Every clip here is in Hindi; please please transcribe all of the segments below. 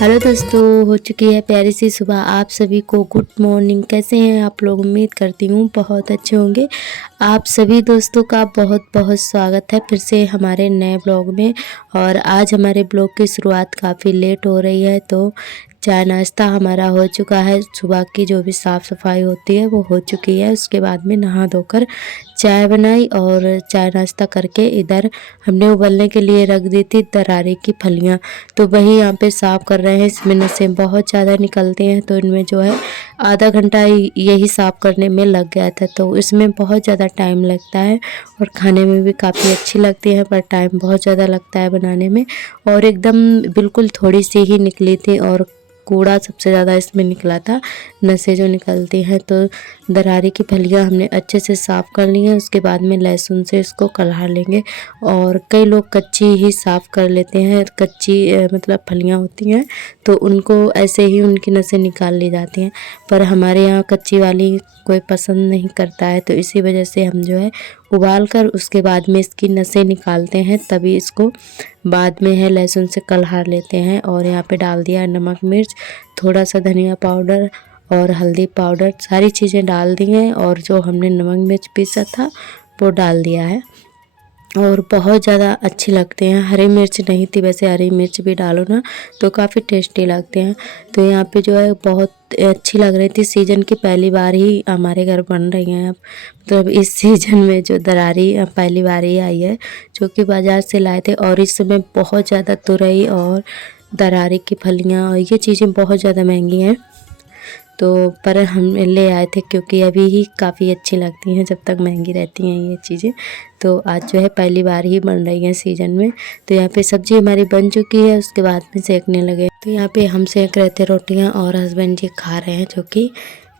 हेलो दोस्तों, हो चुकी है प्यारी सी सुबह। आप सभी को गुड मॉर्निंग। कैसे हैं आप लोग? उम्मीद करती हूँ बहुत अच्छे होंगे। आप सभी दोस्तों का बहुत बहुत स्वागत है फिर से हमारे नए ब्लॉग में। और आज हमारे ब्लॉग की शुरुआत काफ़ी लेट हो रही है, तो चाय नाश्ता हमारा हो चुका है। सुबह की जो भी साफ़ सफाई होती है वो हो चुकी है। उसके बाद में नहा धोकर चाय बनाई और चाय नाश्ता करके इधर हमने उबलने के लिए रख दी थी दरारे की फलियाँ, तो वही यहाँ पे साफ़ कर रहे हैं। इसमें नसें बहुत ज़्यादा निकलते हैं, तो इनमें जो है आधा घंटा यही साफ़ करने में लग गया था। तो इसमें बहुत ज़्यादा टाइम लगता है और खाने में भी काफ़ी अच्छी लगती है, पर टाइम बहुत ज़्यादा लगता है बनाने में। और एकदम बिल्कुल थोड़ी सी ही निकली थी और कूड़ा सबसे ज़्यादा इसमें निकला था, नसें जो निकलती हैं। तो दरारे की फलियाँ हमने अच्छे से साफ़ कर ली हैं। उसके बाद में लहसुन से इसको कलहा लेंगे। और कई लोग कच्ची ही साफ़ कर लेते हैं, कच्ची मतलब फलियाँ होती हैं तो उनको ऐसे ही उनकी नसें निकाल ली जाती हैं, पर हमारे यहाँ कच्ची वाली कोई पसंद नहीं करता है। तो इसी वजह से हम जो है उबाल कर उसके बाद में इसकी नसें निकालते हैं, तभी इसको बाद में है लहसुन से कलहा लेते हैं। और यहाँ पे डाल दिया नमक मिर्च, थोड़ा सा धनिया पाउडर और हल्दी पाउडर, सारी चीज़ें डाल दी हैं। और जो हमने नमक मिर्च पीसा था वो डाल दिया है और बहुत ज़्यादा अच्छी लगते हैं। हरी मिर्च नहीं थी, वैसे हरी मिर्च भी डालो ना तो काफ़ी टेस्टी लगते हैं। तो यहाँ पे जो है बहुत अच्छी लग रही थी। सीज़न की पहली बार ही हमारे घर बन रही हैं अब, मतलब इस सीज़न में जो दरारी पहली बार ही आई है, जो कि बाज़ार से लाए थे। और इस समय बहुत ज़्यादा तुरई और दरारी की फलियाँ और ये चीज़ें बहुत ज़्यादा महंगी हैं, तो पर हम ले आए थे क्योंकि अभी ही काफ़ी अच्छी लगती हैं, जब तक महंगी रहती हैं ये चीज़ें। तो आज जो है पहली बार ही बन रही है सीज़न में। तो यहाँ पे सब्ज़ी हमारी बन चुकी है, उसके बाद में सेकने लगे। तो यहाँ पे हम सेक रहे थे रोटियाँ और हस्बैंड जी खा रहे हैं, जो कि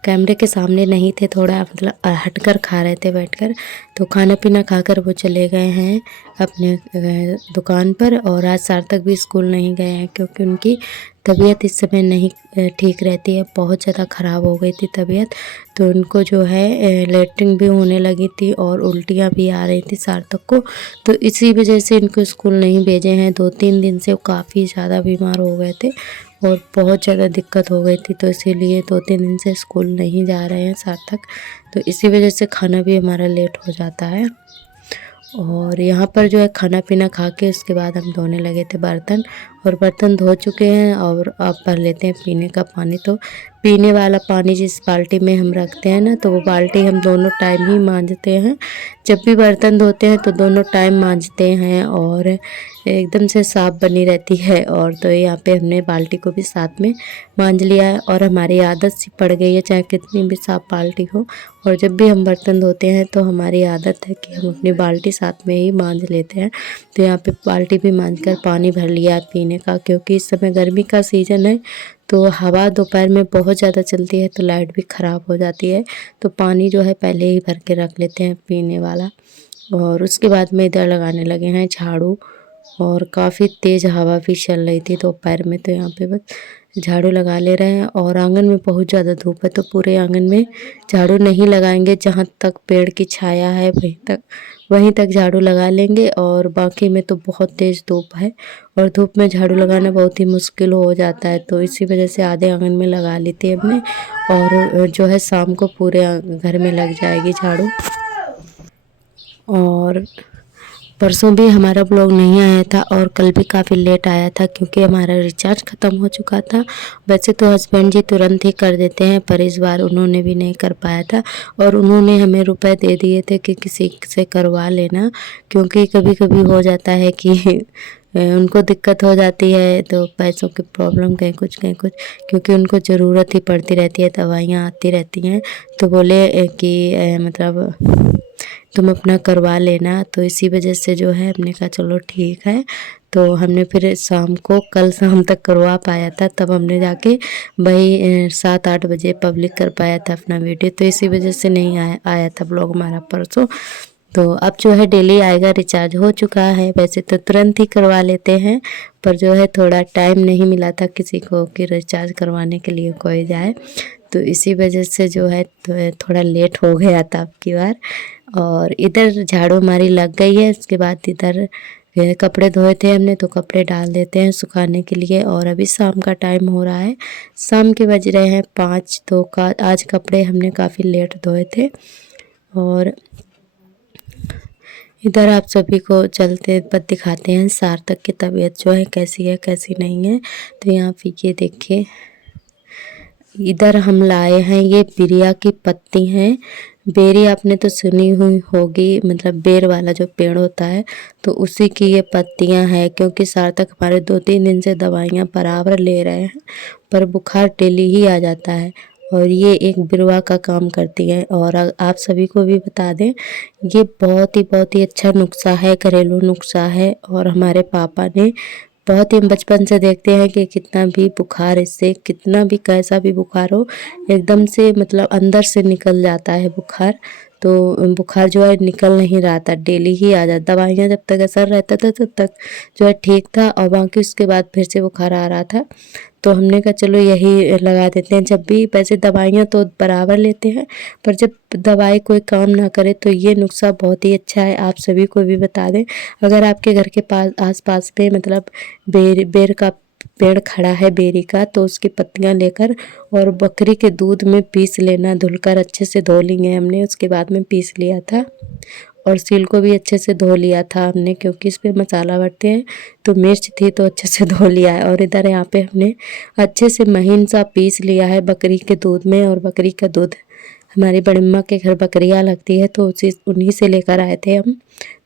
कैमरे के सामने नहीं थे, थोड़ा मतलब हटकर खा रहे थे बैठकर। तो खाना पीना खाकर वो चले गए हैं अपने दुकान पर। और आज सार्थक भी स्कूल नहीं गए हैं क्योंकि उनकी तबीयत इस समय नहीं ठीक रहती है, बहुत ज़्यादा ख़राब हो गई थी तबीयत। तो उनको जो है लेटरिन भी होने लगी थी और उल्टियाँ भी आ रही थी सार्थक को, तो इसी वजह से इनको स्कूल नहीं भेजे हैं। 2-3 दिन से वो काफ़ी ज़्यादा बीमार हो गए थे और बहुत ज़्यादा दिक्कत हो गई थी, तो इसीलिए 2-3 दिन से स्कूल नहीं जा रहे हैं सार्थक। तो इसी वजह से खाना भी हमारा लेट हो जाता है। और यहाँ पर जो है खाना पीना खा के उसके बाद हम धोने लगे थे बर्तन, और बर्तन धो चुके हैं। और अब भर लेते हैं पीने का पानी। तो पीने वाला पानी जिस बाल्टी में हम रखते हैं ना, तो वो बाल्टी हम दोनों टाइम ही मांजते हैं। जब भी बर्तन धोते हैं तो दोनों टाइम मांजते हैं और एकदम से साफ़ बनी रहती है। और तो यहाँ पे हमने बाल्टी को भी साथ में मांज लिया है और हमारी आदत सी पड़ गई है, चाहे कितनी भी साफ़ बाल्टी हो। और जब भी हम बर्तन धोते हैं तो हमारी आदत है कि हम अपनी बाल्टी साथ में ही मांज लेते हैं। तो यहाँ पे बाल्टी भी मांज कर पानी भर लिया है पीने का, क्योंकि इस समय गर्मी का सीज़न है, तो हवा दोपहर में बहुत ज़्यादा चलती है तो लाइट भी ख़राब हो जाती है। तो पानी जो है पहले ही भर के रख लेते हैं पीने वाला। और उसके बाद में इधर लगाने लगे हैं झाड़ू। और काफ़ी तेज़ हवा भी चल रही थी दोपहर में, तो यहाँ पे बस झाड़ू लगा ले रहे हैं। और आंगन में बहुत ज़्यादा धूप है, तो पूरे आंगन में झाड़ू नहीं लगाएंगे, जहाँ तक पेड़ की छाया है वहीं तक झाड़ू लगा लेंगे। और बाकी में तो बहुत तेज़ धूप है और धूप में झाड़ू लगाना बहुत ही मुश्किल हो जाता है, तो इसी वजह से आधे आंगन में लगा लेते हैं हमने। और जो है शाम को पूरे घर में लग जाएगी झाड़ू। और परसों भी हमारा ब्लॉग नहीं आया था और कल भी काफ़ी लेट आया था क्योंकि हमारा रिचार्ज ख़त्म हो चुका था। वैसे तो हस्बैंड जी तुरंत ही कर देते हैं, पर इस बार उन्होंने भी नहीं कर पाया था। और उन्होंने हमें रुपए दे दिए थे कि किसी से करवा लेना, क्योंकि कभी कभी हो जाता है कि उनको दिक्कत हो जाती है, तो पैसों की प्रॉब्लम कहीं कुछ, क्योंकि उनको ज़रूरत ही पड़ती रहती है, दवाइयाँ आती रहती हैं। तो बोले कि मतलब तुम अपना करवा लेना। तो इसी वजह से जो है हमने कहा चलो ठीक है। तो हमने फिर शाम को कल शाम तक करवा पाया था, तब हमने जाके वही 7-8 बजे पब्लिक कर पाया था अपना वीडियो। तो इसी वजह से नहीं आया था ब्लॉग हमारा परसों। तो अब जो है डेली आएगा। रिचार्ज हो चुका है, वैसे तो तुरंत ही करवा लेते हैं, पर जो है थोड़ा टाइम नहीं मिला था किसी को कि रिचार्ज करवाने के लिए कोई जाए, तो इसी वजह से जो है तो थोड़ा लेट हो गया था अब की बार। और इधर झाड़ू हमारी लग गई है, उसके बाद इधर फिर कपड़े धोए थे हमने तो कपड़े डाल देते हैं सुखाने के लिए। और अभी शाम का टाइम हो रहा है, शाम के बज रहे हैं 5। तो आज कपड़े हमने काफ़ी लेट धोए थे। और इधर आप सभी को चलते पर दिखाते हैं सार्थक की तबीयत जो है कैसी है कैसी नहीं है। तो यहाँ पे ये देखिए, इधर हम लाए हैं ये बिरिया की पत्ती हैं। बेरी आपने तो सुनी हुई होगी, मतलब बेर वाला जो पेड़ होता है, तो उसी की ये पत्तियां हैं। क्योंकि सार्थक हमारे 2-3 दिन से दवाइयां बराबर ले रहे हैं, पर बुखार डेली ही आ जाता है। और ये एक बिरवा का काम करती है। और आप सभी को भी बता दें, ये बहुत ही अच्छा नुस्खा है, घरेलू नुस्खा है। और हमारे पापा ने बहुत ही, हम बचपन से देखते हैं कि कितना भी बुखार, इससे कितना भी कैसा भी बुखार हो, एकदम से मतलब अंदर से निकल जाता है बुखार। तो बुखार जो है निकल नहीं रहा था, डेली ही आ जाता। दवाइयाँ जब तक असर रहता था तब तक जो है ठीक था, और बाकी उसके बाद फिर से बुखार आ रहा था। तो हमने कहा चलो यही लगा देते हैं। जब भी वैसे दवाइयाँ तो बराबर लेते हैं, पर जब दवाई कोई काम ना करे तो ये नुस्खा बहुत ही अच्छा है। आप सभी को भी बता दें, अगर आपके घर के पास आस-पास में मतलब बेर का पेड़ खड़ा है बेरी का, तो उसकी पत्तियां लेकर और बकरी के दूध में पीस लेना। धुलकर अच्छे से धो लेंगे हमने, उसके बाद में पीस लिया था। और सील को भी अच्छे से धो लिया था हमने, क्योंकि इस पे मसाला भरते हैं, तो मिर्च थी तो अच्छे से धो लिया है। और इधर यहाँ पे हमने अच्छे से महीन सा पीस लिया है बकरी के दूध में। और बकरी का दूध, हमारी बड़ी अम्मा के घर बकरियाँ लगती है, तो उन्हीं से लेकर आए थे हम।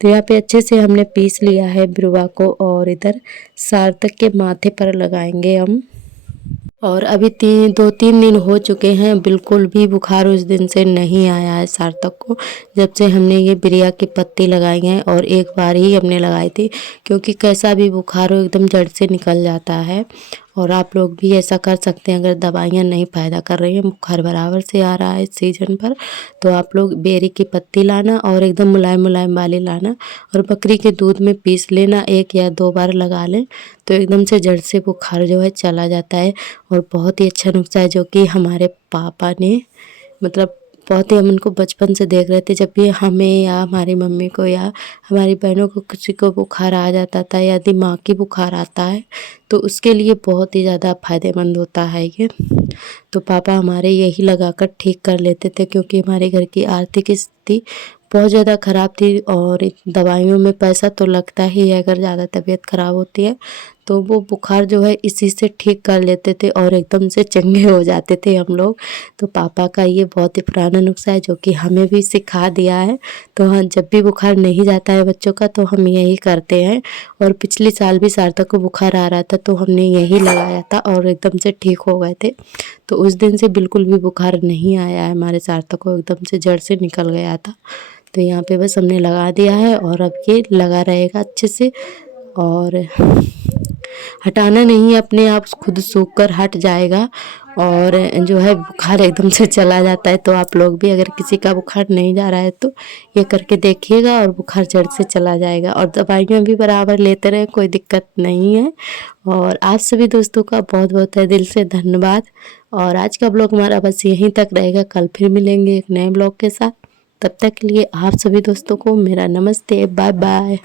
तो यहाँ पे अच्छे से हमने पीस लिया है बिरवा को। और इधर सार्थक के माथे पर लगाएंगे हम। और अभी 2-3 दिन हो चुके हैं, बिल्कुल भी बुखार उस दिन से नहीं आया है सार्थक को, जब से हमने ये बिरिया की पत्ती लगाई है। और एक बार ही हमने लगाई थी, क्योंकि कैसा भी बुखार हो एकदम जड़ से निकल जाता है। और आप लोग भी ऐसा कर सकते हैं, अगर दवाइयाँ नहीं फ़ायदा कर रही हैं, बुखार बराबर से आ रहा है इस सीज़न पर, तो आप लोग बेरी की पत्ती लाना और एकदम मुलायम मुलायम वाली लाना, और बकरी के दूध में पीस लेना। 1 या 2 बार लगा लें तो एकदम से जड़ से बुखार जो है चला जाता है। और बहुत ही अच्छा नुस्खा है, जो कि हमारे पापा ने मतलब बहुत ही, हम उनको बचपन से देख रहे थे। जब भी हमें या हमारी मम्मी को या हमारी बहनों को किसी को बुखार आ जाता था, या दिमागी बुखार आता है, तो उसके लिए बहुत ही ज़्यादा फ़ायदेमंद होता है ये। तो पापा हमारे यही लगाकर ठीक कर लेते थे, क्योंकि हमारे घर की आर्थिक स्थिति बहुत ज़्यादा ख़राब थी। और दवाइयों में पैसा तो लगता ही है, अगर ज़्यादा तबीयत ख़राब होती है, तो वो बुखार जो है इसी से ठीक कर लेते थे और एकदम से चंगे हो जाते थे हम लोग। तो पापा का ये बहुत ही पुराना नुस्खा है, जो कि हमें भी सिखा दिया है। तो हाँ, जब भी बुखार नहीं जाता है बच्चों का, तो हम यही करते हैं। और पिछले साल भी सार्थक को बुखार आ रहा था, तो हमने यही लगाया था और एकदम से ठीक हो गए थे। तो उस दिन से बिल्कुल भी बुखार नहीं आया है हमारे सार्थक को, एकदम से जड़ से निकल गया था। तो यहाँ पे बस हमने लगा दिया है, और अब ये लगा रहेगा अच्छे से। और हटाना नहीं है, अपने आप खुद सूख कर हट जाएगा, और जो है बुखार एकदम से चला जाता है। तो आप लोग भी, अगर किसी का बुखार नहीं जा रहा है, तो ये करके देखिएगा और बुखार जड़ से चला जाएगा। और दवाइयाँ भी बराबर लेते रहें, कोई दिक्कत नहीं है। और आप सभी दोस्तों का बहुत बहुत दिल से धन्यवाद। और आज का ब्लॉग हमारा बस यहीं तक रहेगा, कल फिर मिलेंगे एक नए ब्लॉग के साथ। तब तक के लिए आप सभी दोस्तों को मेरा नमस्ते, बाय बाय।